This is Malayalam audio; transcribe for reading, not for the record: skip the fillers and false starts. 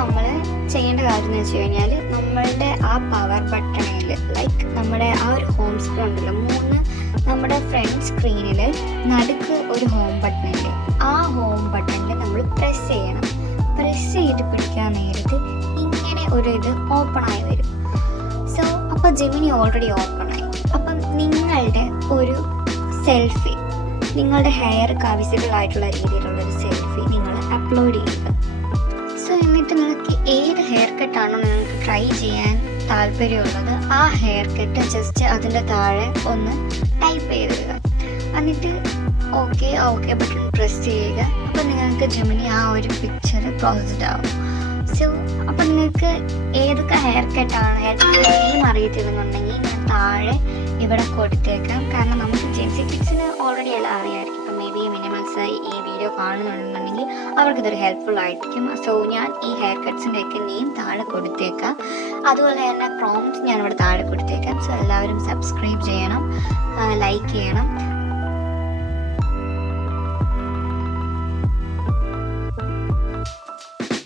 നമ്മൾ ചെയ്യേണ്ട കാര്യം എന്ന് വെച്ച് കഴിഞ്ഞാൽ നമ്മളുടെ ആ പവർ ബട്ടണിൽ ലൈക്ക് നമ്മുടെ ആ ഒരു ഹോം സ്ക്രീൻ ഉണ്ടല്ലോ, 3 നമ്മുടെ ഫ്രണ്ട് സ്ക്രീനിൽ നടുക്ക് ഒരു ഹോം ബട്ടണില്ലേ, ആ ഹോം ബട്ടണിൽ നമ്മൾ പ്രസ് ചെയ്യണം. പ്രസ് ചെയ്ത് പിടിക്കാൻ നേരത്ത് ഇങ്ങനെ ഒരു ഇത് ഓപ്പൺ ആയി വരും. സോ അപ്പോൾ ജെമിനി ഓൾറെഡി ഓപ്പൺ ആയി. അപ്പം നിങ്ങളുടെ ഒരു സെൽഫി, നിങ്ങളുടെ ഹെയർക്ക് വിസിബിൾ ആയിട്ടുള്ള രീതിയിലുള്ളൊരു സെൽഫി നിങ്ങൾ അപ്ലോഡ് ചെയ്യുക. സോ എന്നിട്ട് നിങ്ങൾക്ക് ഏത് ഹെയർ കട്ടാണോ നിങ്ങൾക്ക് ട്രൈ ചെയ്യാൻ താല്പര്യമുള്ളത് ആ ഹെയർ കട്ട് ജസ്റ്റ് അതിൻ്റെ താഴെ ഒന്ന് ടൈപ്പ് ചെയ്തിടുക. എന്നിട്ട് ഓക്കെ ബട്ടൺ പ്രസ് ചെയ്യുക. അപ്പോൾ നിങ്ങൾക്ക് ജെമിനി ആ ഒരു പിക്ചർ പ്രോസസ്ഡ് ആവും. സോ അപ്പം നിങ്ങൾക്ക് ഏതൊക്കെ ഹെയർ കട്ടാണ് നെയിം അറിയത്തില്ലെന്നുണ്ടെങ്കിൽ ഞാൻ താഴെ ഇവിടെ കൊടുത്തേക്കാം. കാരണം നമുക്ക് ജെൻസി കിഡ്സിന് ഓൾറെഡി എല്ലാം അറിയാമായിരിക്കും. ഇപ്പം മേ ബി മിനിമൽസ് ഈ വീഡിയോ കാണുന്നുണ്ടെന്നുണ്ടെങ്കിൽ അവർക്കിതൊരു ഹെൽപ്ഫുൾ ആയിരിക്കും. സോ ഞാൻ ഈ ഹെയർ കട്ട്സിൻ്റെ ഒക്കെ നെയിം താഴെ കൊടുത്തേക്കാം. അതുപോലെ തന്നെ പ്രോംപ്റ്റ്സ് ഞാനിവിടെ താഴെ കൊടുത്തേക്കാം. സോ എല്ലാവരും സബ്സ്ക്രൈബ് ചെയ്യണം, ലൈക്ക് ചെയ്യണം.